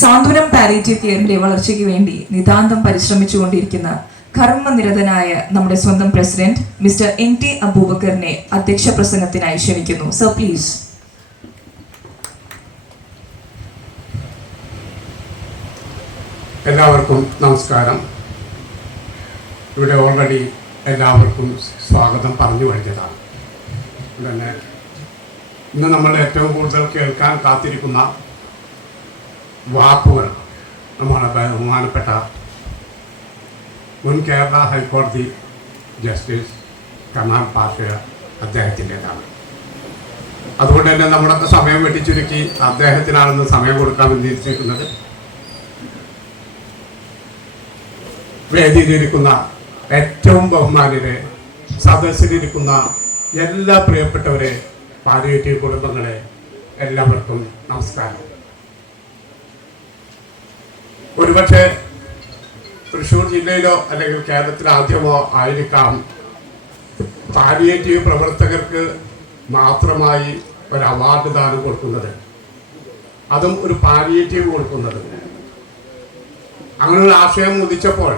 സാന്ത്വനം palliative കെയറിന്റെ വളർച്ചയ്ക്ക് വേണ്ടി നിതാന്തം പരിശ്രമിച്ചുകൊണ്ടിരിക്കുന്ന കർമ്മനിരതനായ നമ്മുടെ സ്വന്തം പ്രസിഡന്റ് മിസ്റ്റർ എൻ ടി അബൂബക്കറിനെ അധ്യക്ഷ പ്രസംഗത്തിനായി ക്ഷണിക്കുന്നു. സർ പ്ലീസ് എല്ലാവർക്കും നമസ്കാരം. ഇവിടെ ഓൾറെഡി എല്ലാവർക്കും സ്വാഗതം പറഞ്ഞു കഴിഞ്ഞതാണ്. ഇന്ന് നമ്മൾ ഏറ്റവും കൂടുതൽ കേൾക്കാൻ കാത്തിരിക്കുന്ന വാക്കുകൾ നമ്മുടെ ബഹുമാനപ്പെട്ട മുൻ കേരള ഹൈക്കോടതി ജസ്റ്റിസ് കമാൽ പാഷ അദ്ദേഹത്തിന്റെതാണ്. അതുകൊണ്ട് തന്നെ നമ്മളൊക്കെ സമയം വെട്ടിച്ചുരുക്കി അദ്ദേഹത്തിനാണെന്ന് സമയം കൊടുക്കാമെന്ന് തിരിച്ചിരിക്കുന്നത് വേദിയിലിരിക്കുന്ന ഏറ്റവും ബഹുമാനരെ സദസ്സിലിരിക്കുന്ന എല്ലാ പ്രിയപ്പെട്ടവരെ പാലിയേറ്റീവ് കുടുംബങ്ങളെ എല്ലാവർക്കും നമസ്കാരം. ഒരുപക്ഷെ തൃശ്ശൂർ ജില്ലയിലോ അല്ലെങ്കിൽ കേരളത്തിൽ ആദ്യമോ ആയിരിക്കാം. പാലിയേറ്റീവ് പ്രവർത്തകർക്ക് മാത്രമായി ഒരു അവാർഡ് ദാനം കൊടുക്കുന്നത്. അതും ഒരു പാലിയേറ്റീവ് കൊടുക്കുന്നത്. അങ്ങനെ ഒരു ആശയം ഉദിച്ചപ്പോൾ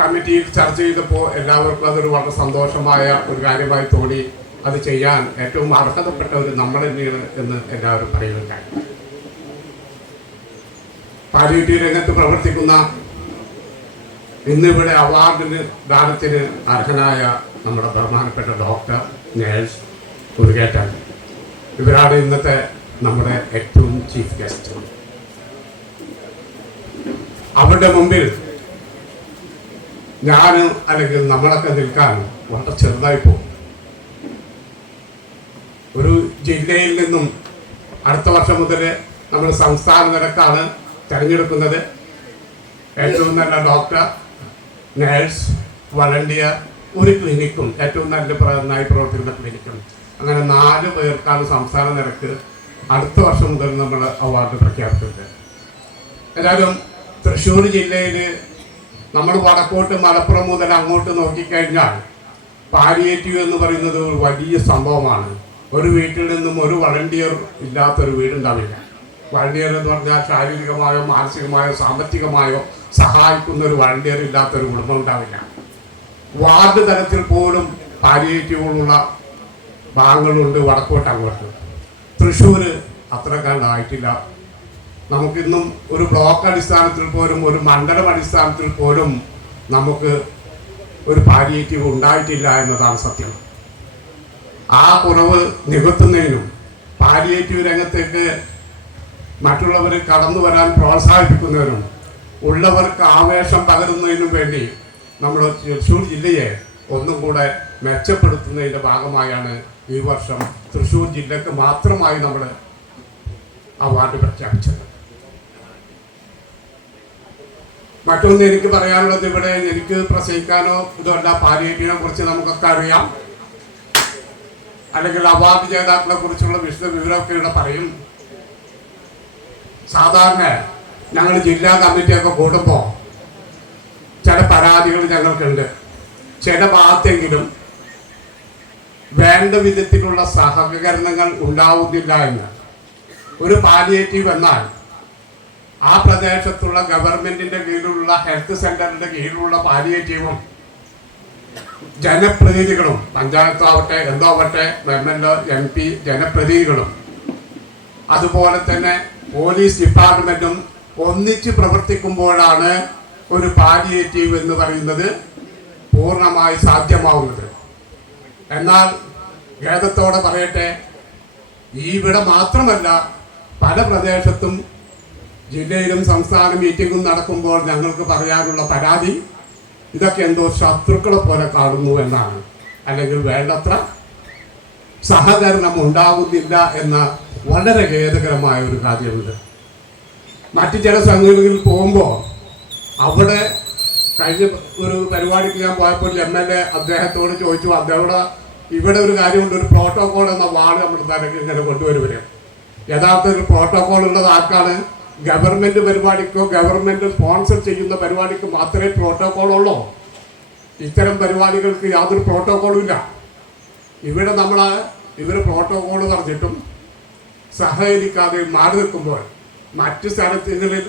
കമ്മിറ്റിയിൽ ചർച്ച ചെയ്തപ്പോൾ എല്ലാവർക്കും അതൊരു വളരെ സന്തോഷമായ ഒരു കാര്യമായി തോന്നി. അത് ചെയ്യാൻ ഏറ്റവും അർഹതപ്പെട്ട ഒരു നമ്മൾ തന്നെയാണ് എന്ന് എല്ലാവരും പറയുന്നുണ്ടായി പാലിയേറ്റീവ് രംഗത്ത് പ്രവർത്തിക്കുന്ന ഇന്നിവിടെ അവാർഡിന് ദാനത്തിന് അർഹനായ നമ്മുടെ ബഹുമാനപ്പെട്ട ഡോക്ടർ നേഴ്സ് കുറുകേറ്റൻ ഇവരാണ് ഇന്നത്തെ നമ്മുടെ ഏറ്റവും ചീഫ് ഗസ്റ്റ്. അവരുടെ മുമ്പിൽ ഞാൻ അല്ലെങ്കിൽ നമ്മളൊക്കെ നിൽക്കാൻ വളരെ ചെറുതായി പോകും. ഒരു ജില്ലയിൽ നിന്നും അടുത്ത വർഷം മുതൽ നമ്മുടെ സംസ്ഥാന നിരക്കാണ് തിരഞ്ഞെടുക്കുന്നത് ഏറ്റവും നല്ല ഡോക്ടർ നേഴ്സ് വളണ്ടിയർ ഒരു ക്ലിനിക്കും ഏറ്റവും നല്ല നന്നായി പ്രവർത്തിക്കുന്ന ക്ലിനിക്കും. അങ്ങനെ നാല് പേർക്കാണ് സംസ്ഥാന നിരക്ക് അടുത്ത വർഷം മുതൽ നമ്മൾ അവാർഡ് പ്രഖ്യാപിച്ചത് എന്തായാലും തൃശ്ശൂർ ജില്ലയിൽ നമ്മൾ വടക്കോട്ട് മലപ്പുറം മുതൽ അങ്ങോട്ട് നോക്കിക്കഴിഞ്ഞാൽ പാലിയേറ്റീവ് എന്ന് പറയുന്നത് ഒരു വലിയ സംഭവമാണ്. ഒരു വീട്ടിൽ നിന്നും ഒരു വളണ്ടിയർ ഇല്ലാത്തൊരു വീടുണ്ടാവില്ല. വളണ്ടിയർ എന്ന് പറഞ്ഞാൽ ശാരീരികമായോ മാനസികമായോ സാമ്പത്തികമായോ സഹായിക്കുന്ന ഒരു വളണ്ടിയർ ഇല്ലാത്തൊരു കുടുംബം ഉണ്ടാവില്ല. വാർഡ് തലത്തിൽ പോലും പാലിയേറ്റീവുകളുള്ള ഭാഗങ്ങളുണ്ട് വടക്കോട്ട് അങ്ങോട്ട്. തൃശ്ശൂർ അത്ര കണ്ടായിട്ടില്ല നമുക്കിന്നും ഒരു ബ്ലോക്ക് അടിസ്ഥാനത്തിൽ പോലും ഒരു മണ്ഡലം അടിസ്ഥാനത്തിൽ പോലും നമുക്ക് ഒരു പാലിയേറ്റീവ് ഉണ്ടായിട്ടില്ല എന്നതാണ് സത്യം. ആ കുറവ് നികത്തുന്നതിനും പാലിയേറ്റീവ് രംഗത്തേക്ക് മറ്റുള്ളവർ കടന്നു വരാൻ പ്രോത്സാഹിപ്പിക്കുന്നവരും ഉള്ളവർക്ക് ആവേശം പകരുന്നതിനും വേണ്ടി നമ്മൾ തൃശ്ശൂർ ജില്ലയെ ഒന്നും കൂടെ മെച്ചപ്പെടുത്തുന്നതിന്റെ ഭാഗമായാണ് ഈ വർഷം തൃശ്ശൂർ ജില്ലക്ക് മാത്രമായി നമ്മൾ അവാർഡ് പ്രഖ്യാപിച്ചത്. മറ്റൊന്ന് എനിക്ക് പറയാനുള്ളത് ഇവിടെ എനിക്ക് പ്രസംഗിക്കാനോ ഇതല്ല പാലിയേറ്റീവിനെ കുറിച്ച് നമുക്കൊക്കെ അറിയാം. അല്ലെങ്കിൽ അവാർഡ് ജേതാക്കളെ കുറിച്ചുള്ള വിശദ വിവരമൊക്കെ ഇവിടെ പറയും. സാധാരണ ഞങ്ങൾ ജില്ലാ കമ്മിറ്റിയൊക്കെ കൂടുമ്പോൾ ചില പരാതികൾ ഞങ്ങൾക്കുണ്ട്. ചില ഭാഗത്തെങ്കിലും വേണ്ട വിധത്തിലുള്ള സഹകരണങ്ങൾ ഉണ്ടാവുന്നില്ല എന്ന്. ഒരു പാലിയേറ്റീവ് എന്നാൽ ആ പ്രദേശത്തുള്ള ഗവൺമെന്റിന്റെ കീഴിലുള്ള ഹെൽത്ത് സെന്ററിന്റെ കീഴിലുള്ള പാലിയേറ്റീവും ജനപ്രതിനിധികളും പഞ്ചായത്താവട്ടെ എന്തോ ആവട്ടെ എം എൽ എം പി ജനപ്രതിനിധികളും അതുപോലെ തന്നെ പോലീസ് ഡിപ്പാർട്ട്മെന്റും ഒന്നിച്ച് പ്രവർത്തിക്കുമ്പോഴാണ് ഒരു പാലിയേറ്റീവ് എന്ന് പറയുന്നത് പൂർണമായി സാധ്യമാവുന്നത്. എന്നാൽ ഖേദത്തോടെ പറയട്ടെ ഇവിടെ മാത്രമല്ല പല പ്രദേശത്തും ജില്ലയിലും സംസ്ഥാന മീറ്റിംഗും നടക്കുമ്പോൾ ഞങ്ങൾക്ക് പറയാനുള്ള പരാതി ഇതൊക്കെ എന്തോ ശത്രുക്കളെ പോലെ കാണുന്നു എന്നാണ്. അല്ലെങ്കിൽ വേണ്ടത്ര സഹകരണം ഉണ്ടാകുന്നില്ല എന്ന വളരെ ഖേദകരമായ ഒരു കാര്യമുണ്ട്. മറ്റു ചില സംഘടനകളിൽ പോകുമ്പോൾ അവിടെ കഴിഞ്ഞ ഒരു പരിപാടിക്ക് ഞാൻ പോയപ്പോൾ എം എൽ എ അദ്ദേഹത്തോട് ചോദിച്ചു അദ്ദേഹം ഇവിടെ ഒരു കാര്യമുണ്ട് ഒരു പ്രോട്ടോകോൾ എന്ന വാർഡ് നമ്മുടെ തലക്ക് ഇങ്ങനെ കൊണ്ടുവരുവര്. യഥാർത്ഥത്തിൽ പ്രോട്ടോകോൾ ഉള്ളത് ആർക്കാണ്? ഗവൺമെന്റ് പരിപാടിക്കോ ഗവൺമെന്റ് സ്പോൺസർ ചെയ്യുന്ന പരിപാടിക്ക് മാത്രമേ പ്രോട്ടോകോൾ ഉള്ളൂ? ഇത്തരം പരിപാടികൾക്ക് യാതൊരു പ്രോട്ടോകോളും ഇല്ല. ഇവിടെ നമ്മൾ ഇവർ പ്രോട്ടോകോൾ പറഞ്ഞിട്ടും സഹകരിക്കാതെ മാറി നിൽക്കുമ്പോൾ മറ്റ് സ്ഥലങ്ങളിൽ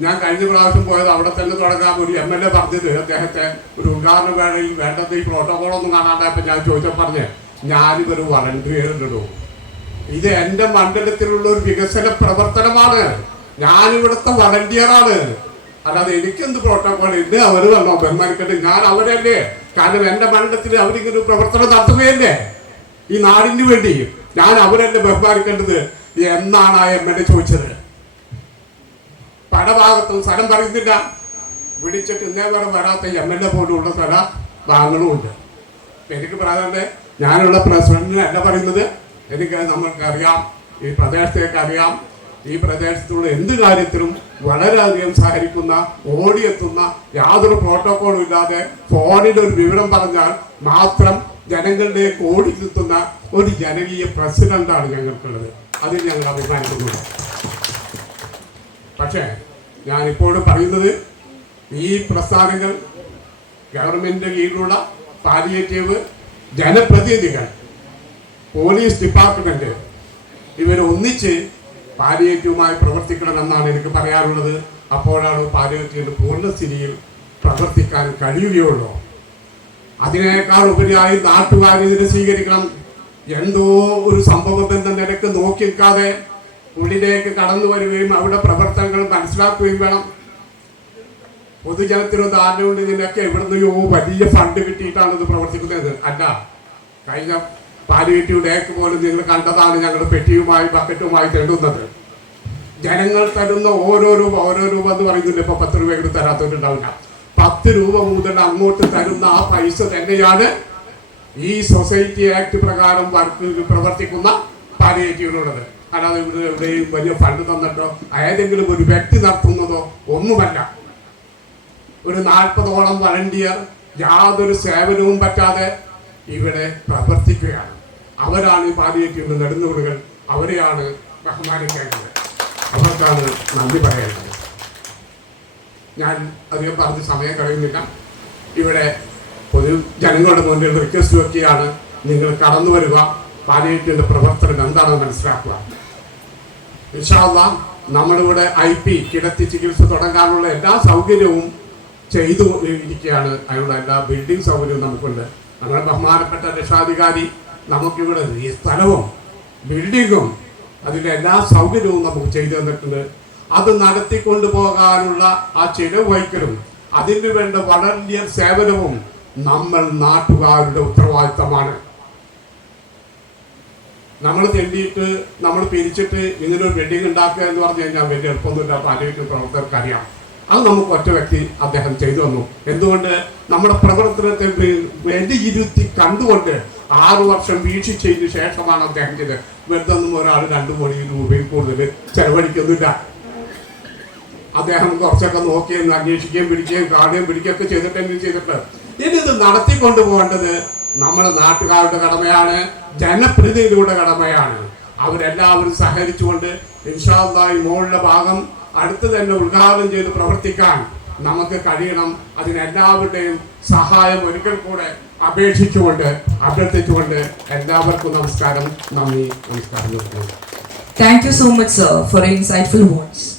ഞാൻ കഴിഞ്ഞ പ്രാവശ്യം പോയത് അവിടെ തന്നെ തുടങ്ങാൻ ഒരു എം എൽ എ പറഞ്ഞത് അദ്ദേഹത്തെ ഒരു ഉദ്ഘാടന വേളയിൽ വേണ്ടത് ഈ പ്രോട്ടോകോളൊന്നും കാണാണ്ടായപ്പോൾ ഞാൻ ചോദിച്ചാൽ പറഞ്ഞ് ഞാനിതൊരു വളണ്ടിയറിടും ഇത് എന്റെ മണ്ഡലത്തിലുള്ള ഒരു വികസന പ്രവർത്തനമാണ്. ഞാനിവിടുത്തെ വളണ്ടിയറാണ് അല്ലാതെ എനിക്കെന്ത് പ്രോട്ടോകോൾ ഉണ്ട് അവർ വന്നോ. ബഹുമാനിക്കട്ടെ ഞാൻ അവരല്ലേ കാരണം എന്റെ മരണത്തിൽ അവരിങ്ങനെ പ്രവർത്തനം നടത്തുകയല്ലേ? ഈ നാടിന് വേണ്ടി. ഞാൻ അവരല്ലേ ബഹുമാനിക്കേണ്ടത് എന്നാണ് ആ എം എൽ എ ചോദിച്ചത്. പല ഭാഗത്തും സ്ഥലം പറയുന്നില്ല. വിളിച്ചിട്ട് ഇന്നേ വരെ വരാത്ത എം എൽ എ പോലും ഉള്ള സ്ഥല ഭാഗങ്ങളും ഉണ്ട്. എനിക്ക് പറയാതെ ഞാനുള്ള പ്രസിഡന്റിന് എന്നെ പറയുന്നത്. എനിക്ക് നമുക്കറിയാം ഈ പ്രദേശത്തേക്ക് അറിയാം. ഈ പ്രദേശത്തുള്ള എന്ത് കാര്യത്തിലും വളരെയധികം സഹകരിക്കുന്ന ഓടിയെത്തുന്ന യാതൊരു പ്രോട്ടോക്കോളും ഇല്ലാതെ ഫോണിൽ ഒരു വിവരം പറഞ്ഞാൽ മാത്രം ജനങ്ങളുടെ ഓടി ഓടിയെത്തുന്ന ഒരു ജനകീയ പ്രസിഡന്റാണ് ഞങ്ങൾക്കുള്ളത്. അതിൽ ഞങ്ങൾ അഭിമാനിക്കുന്നുണ്ട് പക്ഷേ ഞാനിപ്പോഴും പറയുന്നത് ഈ പ്രസ്ഥാനങ്ങൾ ഗവൺമെന്റിന്റെ കീഴിലുള്ള പാലിയേറ്റീവ് ജനപ്രതിനിധികൾ പോലീസ് ഡിപ്പാർട്ട്മെന്റ് ഇവർ ഒന്നിച്ച് പാലിയേറ്റീവുമായി പ്രവർത്തിക്കണമെന്നാണ് എനിക്ക് പറയാനുള്ളത്. അപ്പോഴാണ് പാലിയേറ്റീവിന്റെ പൂർണസ്ഥിതിയിൽ പ്രവർത്തിക്കാൻ കഴിയുകയുള്ളൂ. അതിനേക്കാൾ ഉപരിയായി നാട്ടുകാർ ഇതിനെ സ്വീകരിക്കണം. എന്തോ ഒരു സംഭവ ബന്ധം നിരക്ക് നോക്കി നിൽക്കാതെ ഉള്ളിലേക്ക് കടന്നു വരികയും അവിടെ പ്രവർത്തനങ്ങൾ മനസ്സിലാക്കുകയും വേണം. പൊതുജനത്തിനൊന്ന് ധാരണയുണ്ട് ഇതിനൊക്കെ എവിടുന്നയോ വലിയ ഫണ്ട് കിട്ടിയിട്ടാണ് ഇത് പ്രവർത്തിക്കുന്നത്. അല്ല കഴിഞ്ഞ പാലിയേറ്റീവ് ഡേക്ക് പോലും നിങ്ങൾ കണ്ടതാണ് ഞങ്ങൾ പെട്ടിയുമായി ബക്കറ്റുമായി തേടുന്നത് ജനങ്ങൾ തരുന്ന ഓരോ രൂപ ഓരോ രൂപ എന്ന് പറയുന്നില്ല ഇപ്പൊ പത്ത് രൂപയെങ്കിലും തരാത്തവരുണ്ടാവില്ല. പത്ത് രൂപ മുതൽ അങ്ങോട്ട് തരുന്ന ആ പൈസ തന്നെയാണ് ഈ സൊസൈറ്റി ആക്ട് പ്രകാരം പ്രവർത്തിക്കുന്ന പാലിയേറ്റീവിനുള്ളത് അല്ലാതെ ഇവിടെ എവിടെയും വലിയ ഫണ്ട് തന്നിട്ടോ ഏതെങ്കിലും ഒരു വ്യക്തി നടത്തുന്നതോ ഒന്നുമല്ല. ഒരു നാൽപ്പതോളം വളണ്ടിയർ യാതൊരു സേവനവും പറ്റാതെ ഇവിടെ പ്രവർത്തിക്കുകയാണ്. അവരാണ് ഈ പാലിയേറ്റീവിന്റെ നെടുന്നുകൊടുകൾ അവരെയാണ് ബഹുമാനിക്കേണ്ടത് അവർക്കാണ് നന്ദി പറയേണ്ടത്. ഞാൻ അധികം പറഞ്ഞ് സമയം കഴിയുന്നില്ല ഇവിടെ പൊതു ജനങ്ങളുടെ മുന്നിൽ റിക്വസ്റ്റ് വെക്കുകയാണ്. നിങ്ങൾ കടന്നു വരിക. പാലിയേറ്റീവിന്റെ പ്രവർത്തനം എന്താണെന്ന് മനസ്സിലാക്കുക. വിശാല നമ്മളിവിടെ ഐ പി കിടത്തി ചികിത്സ തുടങ്ങാനുള്ള എല്ലാ സൗകര്യവും ചെയ്തു ഇരിക്കുകയാണ്. അതിനുള്ള എല്ലാ ബിൽഡിംഗ് സൗകര്യവും നമുക്കുണ്ട്. നമ്മുടെ ബഹുമാനപ്പെട്ട രക്ഷാധികാരി നമുക്കിവിടെ ഈ സ്ഥലവും ബിൽഡിങ്ങും അതിന്റെ എല്ലാ സൗകര്യവും നമുക്ക് ചെയ്തു തന്നിട്ടുണ്ട്. അത് നടത്തിക്കൊണ്ടു പോകാനുള്ള ആ ചെലവ് വഹിക്കലും അതിന് വേണ്ട വളണ്ടിയർ സേവനവും നമ്മൾ നാട്ടുകാരുടെ ഉത്തരവാദിത്തമാണ്. നമ്മൾ തെണ്ടിയിട്ട് നമ്മൾ പിരിച്ചിട്ട് ഇങ്ങനെ ഒരു ബിൽഡിംഗ് ഉണ്ടാക്കുക എന്ന് പറഞ്ഞു കഴിഞ്ഞാൽ വലിയ എളുപ്പമൊന്നുമില്ല. പാലിയേറ്റീവ് പ്രവർത്തകർക്ക് അറിയാം അത് നമുക്ക് ഒറ്റ വ്യക്തി അദ്ദേഹം ചെയ്തു തന്നു. എന്തുകൊണ്ട്? നമ്മുടെ പ്രവർത്തനത്തെ വേണ്ടി ഇരുത്തി കണ്ടുകൊണ്ട് ആറു വർഷം വീക്ഷിച്ചതിന് ശേഷമാണ് അദ്ദേഹം ചെയ്തത്. വെറുതെ ഒരാൾ രണ്ടു കോടി രൂപയിൽ കൂടുതൽ ചെലവഴിക്കുന്നില്ല. അദ്ദേഹം കുറച്ചൊക്കെ നോക്കിയും അന്വേഷിക്കുകയും പിടിക്കുകയും കാണുകയും പിടിക്കുകയൊക്കെ ഒക്കെ ചെയ്തിട്ട് ഇനി ഇത് നടത്തിക്കൊണ്ടു പോകേണ്ടത് നമ്മുടെ നാട്ടുകാരുടെ കടമയാണ് ജനപ്രതിനിധിയുടെ കടമയാണ്. അവരെല്ലാവരും സഹകരിച്ചുകൊണ്ട് ഇൻഷാദായി മുകളിലെ ഭാഗം അടുത്ത് തന്നെ ഉദ്ഘാടനം ചെയ്ത് പ്രവർത്തിക്കാൻ നമുക്ക് കഴിയണം. അതിനെല്ലാവരുടെയും സഹായം ഒരിക്കൽ കൂടെ അപേക്ഷിച്ചുകൊണ്ട് അഭ്യർത്ഥിച്ചുകൊണ്ട് എല്ലാവർക്കും നമസ്കാരം. നന്ദി. നമസ്കാരം. Thank you so much sir for insightful words.